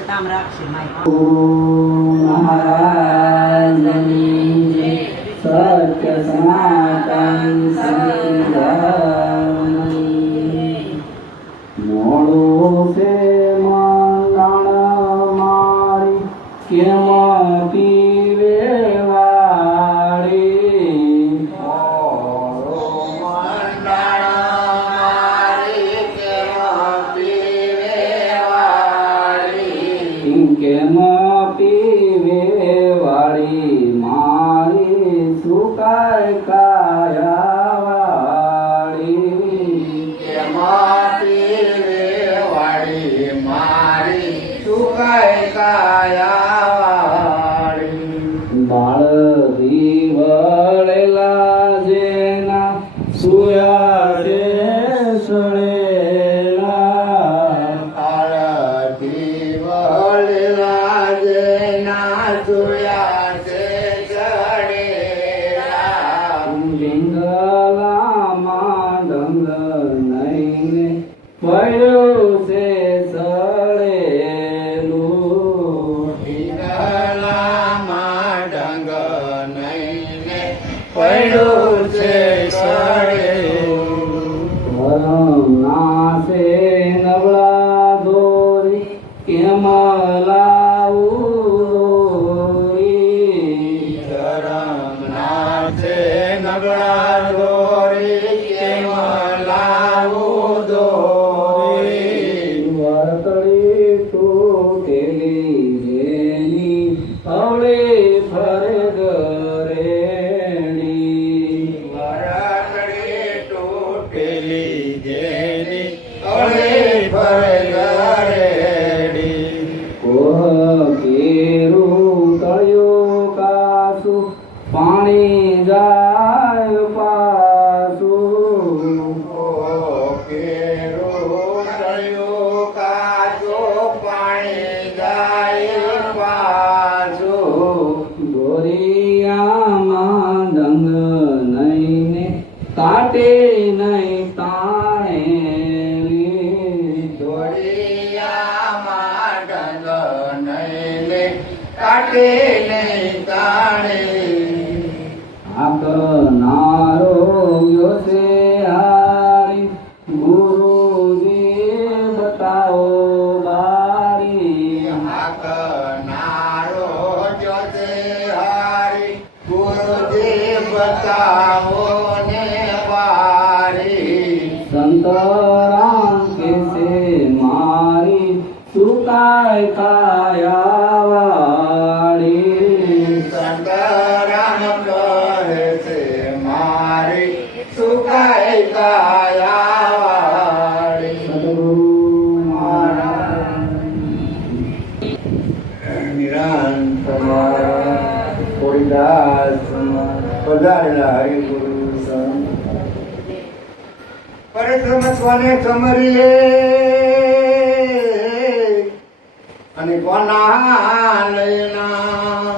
સતામ રાખશે માય મહારાજની જય. સત્ય સનાતન સંઘની મોડું છે મંગણ મારી કેમ પીવે વાળી. કેમ પીવે વાળી મારી સુકાય કાયાવાળી. કેમ પીવે વાળી મારી સુકાય કાયાવાળી. બાળ વળેલા જેના સુયા છે સળેલા. આળતી વળેલા જેના જોયા છે ચડેલા. ડિંગલામાં ડંગ નઈને પડ્યું છે સળેલું. ઢીંગલામાં ડંગ નઈને પડ્યું છે સડેલું. ધરમના છે નબળા દોરી કેમ લાવું દોરી. ધરમના છે નબળા દોરી કેમ લાવું દોરી. વર્તળી તૂટેલી જેની અવળી ફરે ગરેણી. વરકડી તૂટેલી જેની અળે ફરે ગરેડી. કોહ કેરું તળિયું કાસું પાણી જાય પાછું. ઓ કેરું તળિયું કાચું પાણી જાય પાછું. દોરિયામાં ડંગ નઈને કાટે નહીં તાણેલી. દોરિયામાં ડંગ નઈને કાટે નહીં તાણે. આપનારો ગયો છે હારી ગુરુજી બતાવો બારી. હાકનારો જોતે હારી ગુરુજી બતાવો ને વારી. સંતરામ કે છે મારી સુકાય કાયાવાળી. સંતરામ કહે છે મારી સુકાય કાયાવાળી. સદગુરુ મહારાજ નિરાંત તમારા કોઈદાસ પધારેલા હરિગુરુ સંત પરિશ્રમ સ્વને સમરીએ અને કોના લયના.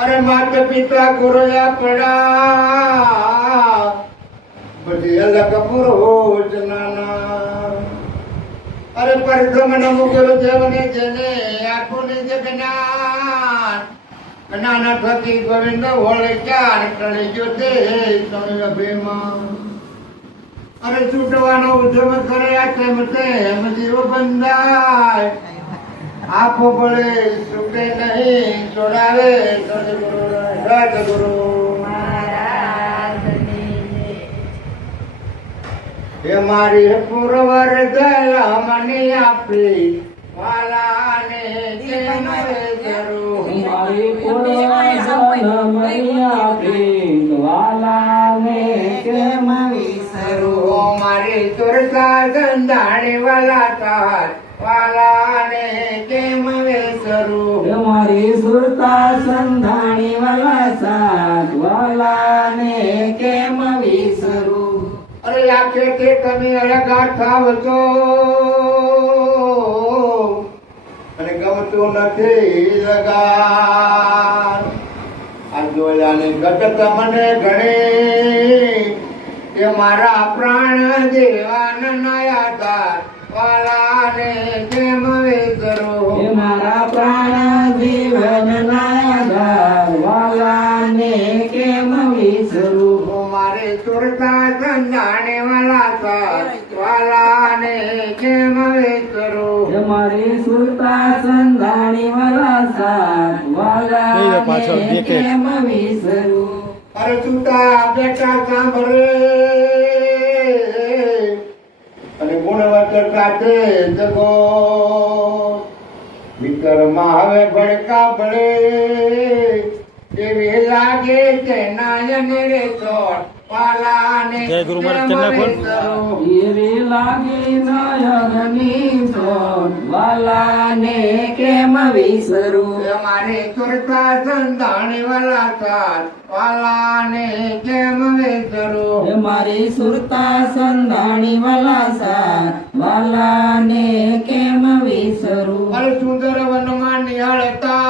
અરે માતા પિતા ગુરુયા પડા બધી અલગ પુરુષ નાના. અરે પરિશ્રમ નમો ગુરુદેવને જેને આખું જગનાન જ્ઞાન થકી ગોવિંદ હોળે ચાર ટળી જોતે સમય અભિમાન. અરે છૂટવાનો ઉદ્યમ કરે આ તેમ તેમ જીવ બંધાય. આપો પડે છૂટે નહીં છોડાવે સદગુરુ સદગુરુ હે મારી પુરવર દયા મને આપી વાલાને જેમ જરૂર. મારી પૂર્વજન્મની આપી વાલાને કેમ વિસરું. મારી તુરસા ગંધાણી વાલા તાર વાલાને કેમ વેસરું. મારી સુરતા સંધાણી વાલા સાત વાલાને કેમ વિસરું. અરે આખે કે તમે અળગા થાવ છો અને ગમતું નથી લગાન. આ જોયાને ઘટક મને ગણે કે મારા પ્રાણ દેવાન નયા હતા વાલાને કેમ વિસરું. મારી સુરતા સંધાણી વાલા સાથ વાલાને કેમ વિસરું. અરે છૂટા બેટા સાંભળે અને ગુણવત્તર સાથે જગો વિતરમાં હવે ભડકા ભળે એવી લાગે છે નાયન રે ચોટ વાલાને જય ગુરુ મહારાજ ચન્ના ખોલ. એવી લાગી નયનની ચોટ વાલાને કેમ વિસરું. મારે સુરતા સંધાણી વાલા સાથ વાલાને કેમ વિસરું. મારી સુરતા સંધાણી વાલા સાથ વાલાને કેમ વિસરું. અરે સુંદર વનમાં નિહાળતા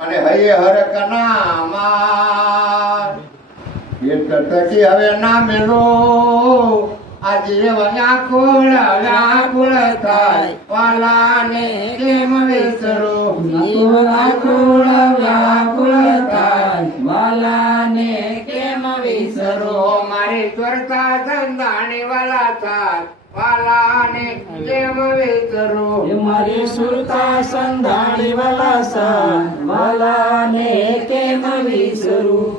અને હૈયે હરક નામાં એ તટકી હવે ના મેલો આજે વ્યાકુળ વ્યાકુળ થાય વાલાને કેમ વિસરું. વ્યાકુળ વ્યાકુળ થાય વાલાને કેમ વિસરું. મારી સ્વરતા સંધાણી વાલા સાથ વાલાને કેમ વિસરું. મારી સુરતા સંધાણી વાલા સાથ વાલાને કેમ વિસરું.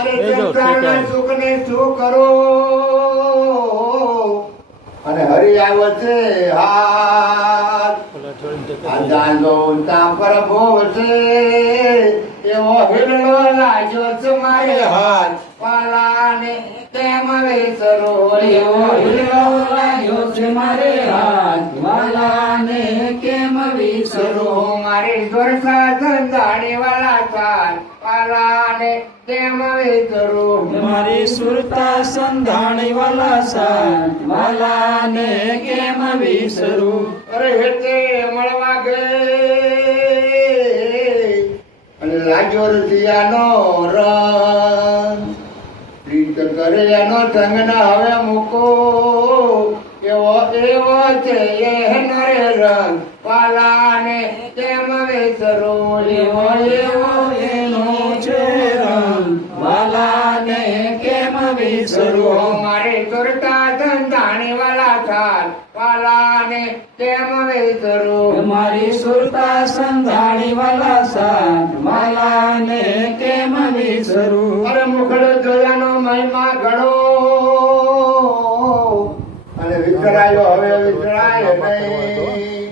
અરે એ જો, સંસારના ઠીક. સુખને શું કરો અને હરી આવે છે હાથ ઓલા છોડીને ટેકો આ દે. ચાંદો તા પ્રભુ છે એવો હિરલો લાગ્યો છે મારે હાથ વાલાને કેમ વિસરું. એવો હીરો લાગ્યો છે મારે હાથ વાલાને કેમ વિસરું. મારી સ્વરતા સંધાણી વાલા સાથ વાલાને કેમ વિસરું. મારી સુરતા સંધાણી વાલા સાથ વાલાને કેમ વિસરું. અરે હેતે મળવા ગઈ અને લાગ્યો રસિયાનો રંગ પ્રીત કરે એનો સંગ ના હવે મૂકો એવો એવો છે એનો રે રંગ વાલાને કેમ વિસરું. એવો એવો એનો છે રંગ વાલાને કેમ વિસરું. મારી સુરતા સંધાણી વાલા સાથ વાલાને કેમ વિસરું. મારી સુરતા સંધાણી વાલા સાથ વાલાને કેમ વિસરું. અરે મુખડો જોયાનો મહિમા ઘણો અને વિસરાયો હવે વિસરાય નહીં.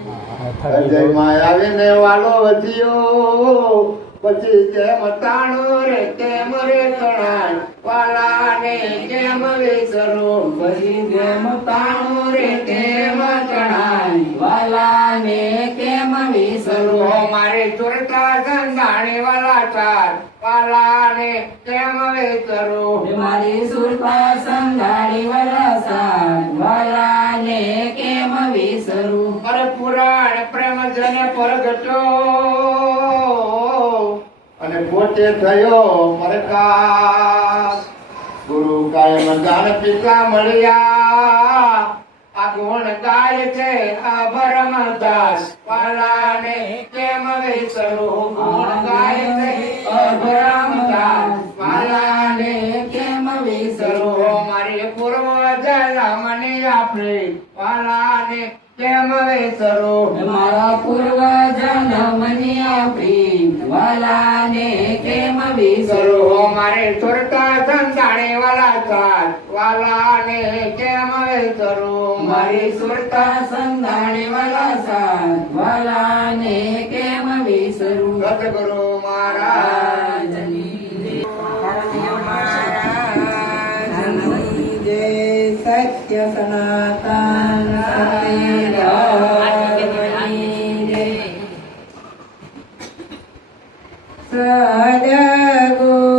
હૃદયમાં આવીને વાલો વધ્યો પછી કેમ તાણો રે કેમ રે તણાય વાલાને કેમ વિસરું. પછી જેમ તાણું રે તેમ ચણાય વાલાને કેમ વિસરું. મારી સુરતા સંધાણી વાલા સાથ વાલાને કેમ વિસરું. મારી સુરતા સંધાણી વાલા સાથ વાલાને કેમ વિસરું. અરે પુરાણ પ્રેમ જને પરગટો અને પોતે થયો પરકાશ ગુરુ કાયમ ગાન પિતા મળ્યા આ ગુણ ગાય છે અભરમદાસ વાલાને કેમ વિસરું. ગુણ ગાય છે અભરમદાસ વાલાને કેમ વિસરું. મારી પૂર્વ જન્મની આપણી વાલાને કેમ વિસરું. મારા પૂર્વ જન્મની આપણી વાલાને કેમ વિસરું. મારે સુરતા સંતાણી વાલા સાથ વાલાને કેમ વિસરું. મારી સુરતા સંધાણી વાલા સાથ વાલાને કેમ વિસરું. સદગુરુ મહારાજ સત્ય સનાતન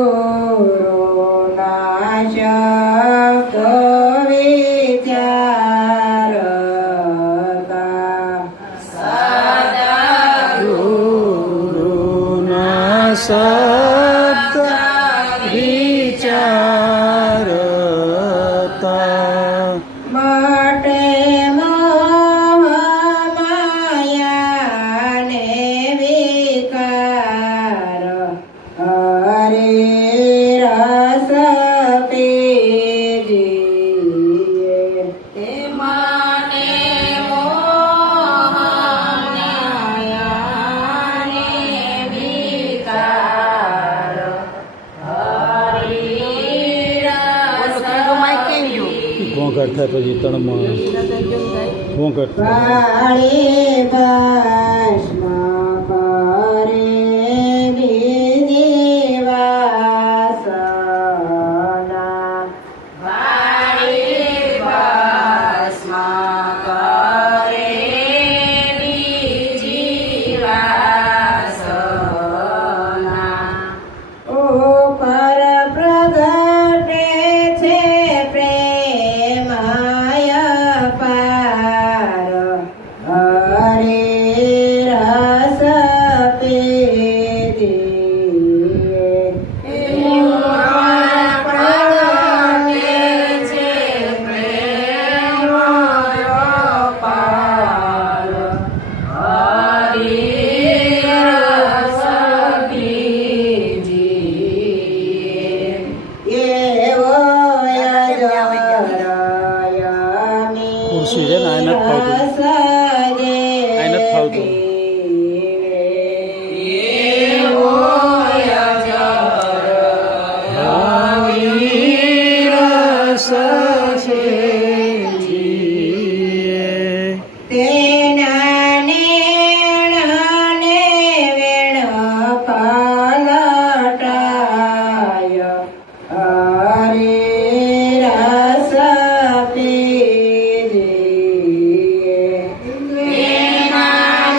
સદગુરુ નાશક વિચારતા ગુરુના શબ્દ વિચારતા માટે માયાને વિકાર હરે રસ પીજીએ તે માને થાય પછી તણમાં શું કરતા વાળી ભસ્મ કરે બીજી વાસના વાળી ભસ્મ કરે બીજી વાસના ઉપર પ્રગટે છે પ્રેમાય પાર હરે રસ પીધીએ પ્રગટે છે પ્રેમાય પાર હરે રસ પીધીએ એવો ખુરશી છે ને, આ નથી ફાવતું. આ નથી ફાવતું. તેના નેણાને વેણ પલટાય હરે રસ પીધીએ તેના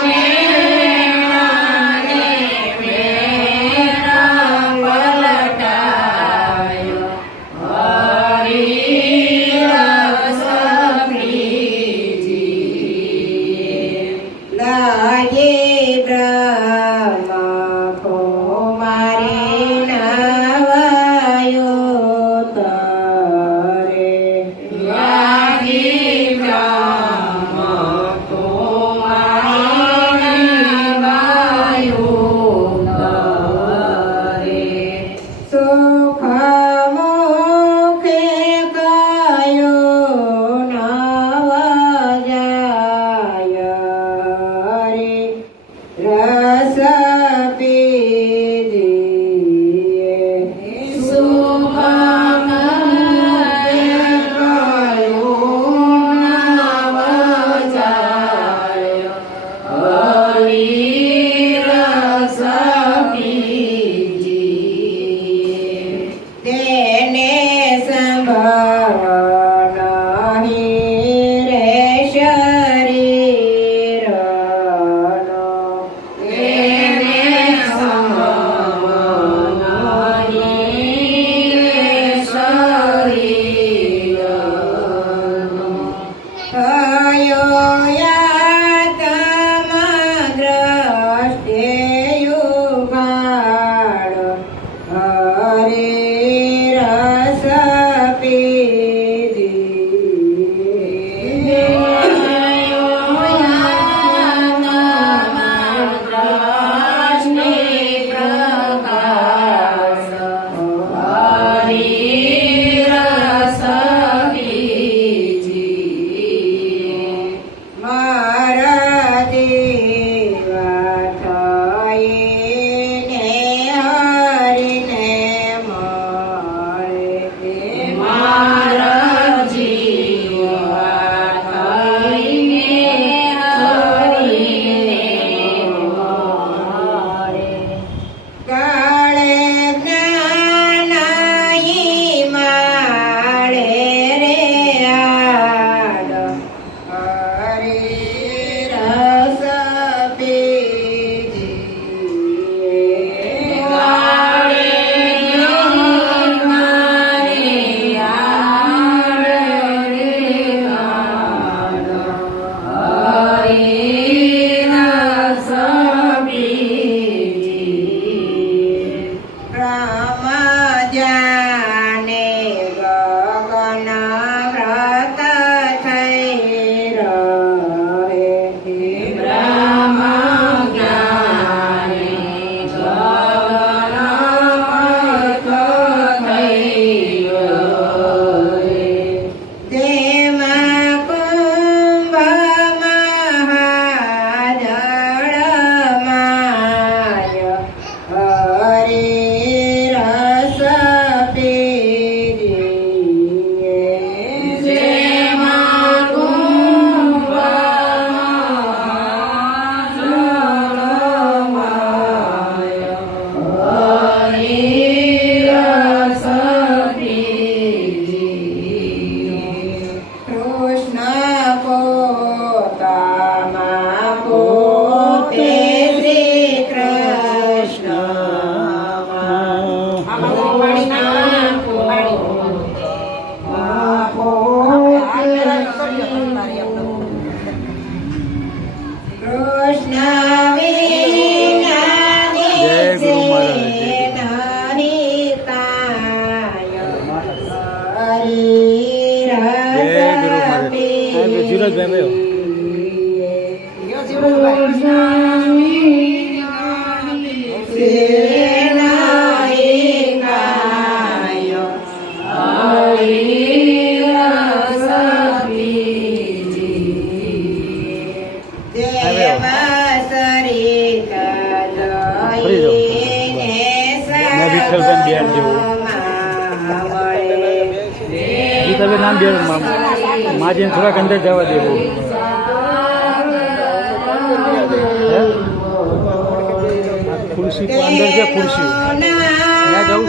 જય ગુરુ મહારાજ. જય ગુરુ મહારાજ. ધીરજભાઈ વિઠ્ઠલબેન બેન જેવું ગીતાબેન નામ બે માજીને થોડાક અંદર જવા દેવું. ખુરશી તો અંદર છે, ખુરશી ત્યાં જવું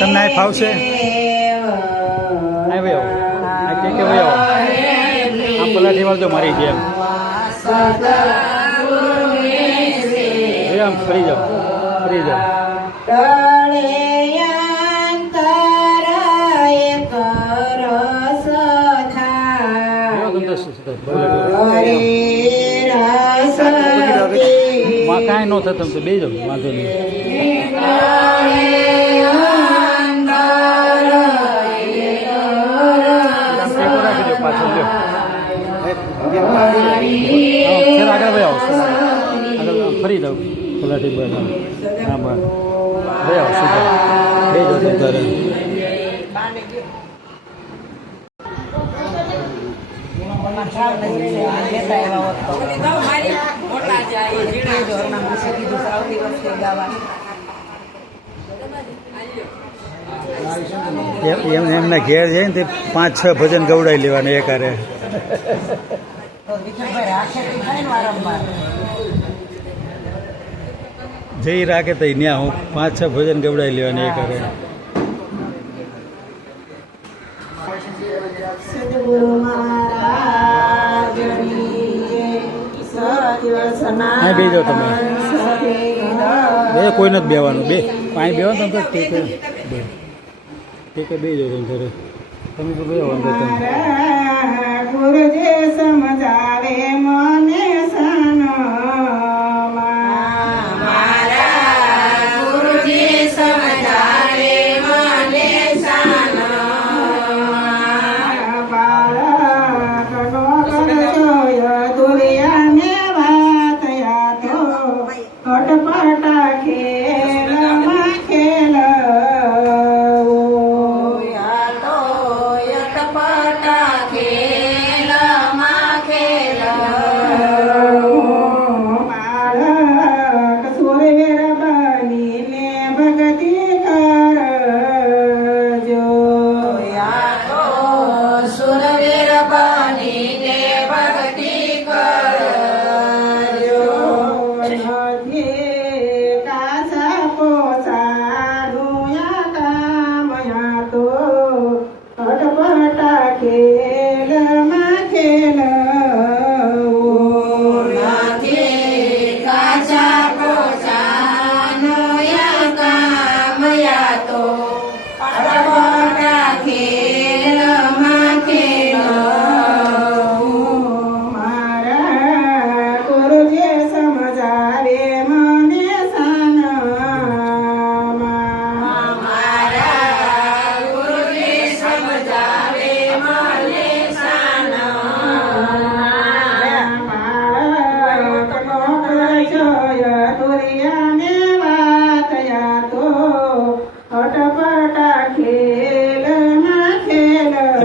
તમને આ ફાવશે? આ ભાઈ આ કે ભાઈ આમ પલાઠી વાળજો મારી જેમ આમ ફરી જાઓ, ફરી જાઓ. કાંઈ ન થતું તો બે જાઓ, વાંધો નહીં. પાછળ લ્યો આગળ ભાઈ આવો, આગળ ફરી જાઓ પલાઠી બસ. હા બસ ભાઈ આવો શું બે જાઓ ઘરે. એમના ઘેર જાય ને તે 5-6 ભજન ગવડાવી લેવાના એકારે. જઈ રાખે તો ત્યાં હું 5-6 ભજન ગવડાવી લેવાના એકારે. હા બે જાઓ તમે, બે કોઈ નથી બેવાનું, બે પાંચ બેવાનું તમે ઠીક બે જાઓ તમે ઘરે. તમે તો બે વાંધો તમે ગુરુજી સમજાવે મને સાનો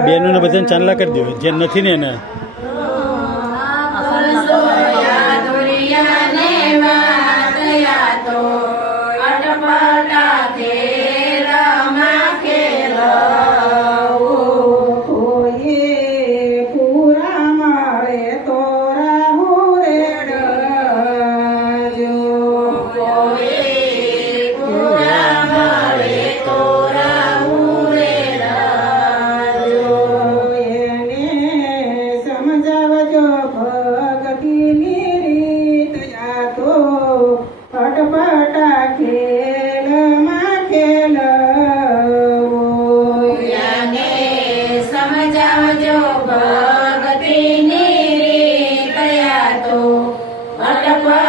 બેનોને બધાને ચાંદલા કરી દો, જે નથી ને એને. પૂરા મળે તો રાહુ રે પર